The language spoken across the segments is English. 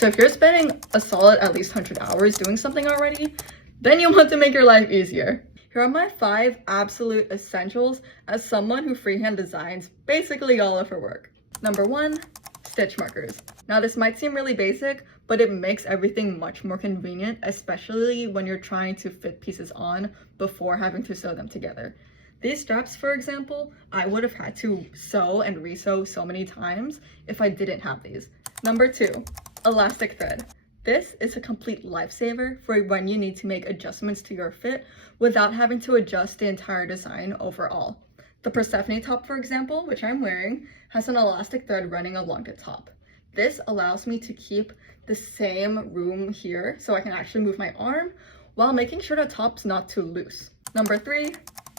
So if you're spending a solid at least 100 hours doing something already, then you want to make your life easier. Here are my 5 absolute essentials as someone who freehand designs basically all of her work. Number 1, stitch markers. Now this might seem really basic, but it makes everything much more convenient, especially when you're trying to fit pieces on before having to sew them together. These straps, for example, I would have had to sew and resew so many times if I didn't have these. Number 2, elastic thread. This is a complete lifesaver for when you need to make adjustments to your fit without having to adjust the entire design overall. The Persephone top, for example, which I'm wearing, has an elastic thread running along the top. This allows me to keep the same room here so I can actually move my arm while making sure the top's not too loose. Number 3,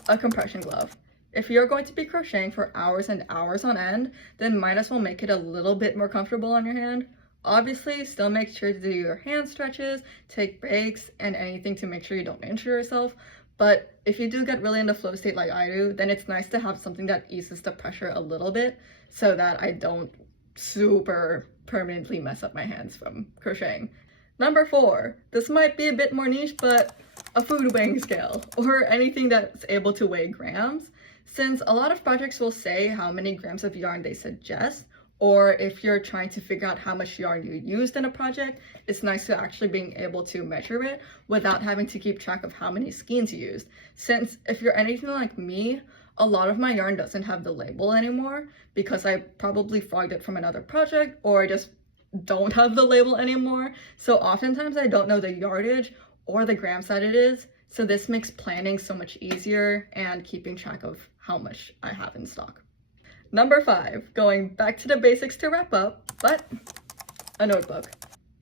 a compression glove. If you're going to be crocheting for hours and hours on end, then might as well make it a little bit more comfortable on your hand. Obviously, still make sure to do your hand stretches, take breaks, and anything to make sure you don't injure yourself. But if you do get really in the flow state like I do, then it's nice to have something that eases the pressure a little bit so that I don't super permanently mess up my hands from crocheting. Number 4, this might be a bit more niche, but a food weighing scale or anything that's able to weigh grams. Since a lot of projects will say how many grams of yarn they suggest, or if you're trying to figure out how much yarn you used in a project, it's nice to actually being able to measure it without having to keep track of how many skeins you used. Since if you're anything like me, a lot of my yarn doesn't have the label anymore because I probably frogged it from another project or I just don't have the label anymore. So oftentimes I don't know the yardage or the grams that it is. So this makes planning so much easier and keeping track of how much I have in stock. Number 5, going back to the basics to wrap up, but a notebook.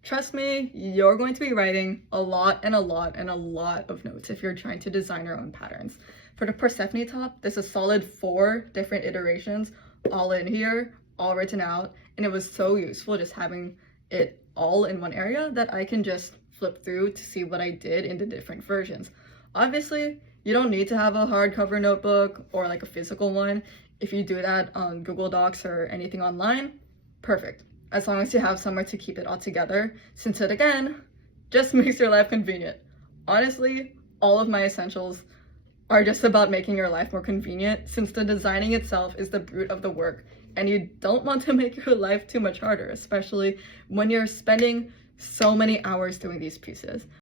Trust me, you're going to be writing a lot of notes if you're trying to design your own patterns. For the Persephone top, there's a solid 4 different iterations all in here, all written out, and it was so useful just having it all in one area that I can just flip through to see what I did in the different versions. Obviously, you don't need to have a hardcover notebook or like a physical one. If you do that on Google Docs or anything online, perfect. As long as you have somewhere to keep it all together, since it again, just makes your life convenient. Honestly, all of my essentials are just about making your life more convenient since the designing itself is the root of the work and you don't want to make your life too much harder, especially when you're spending so many hours doing these pieces.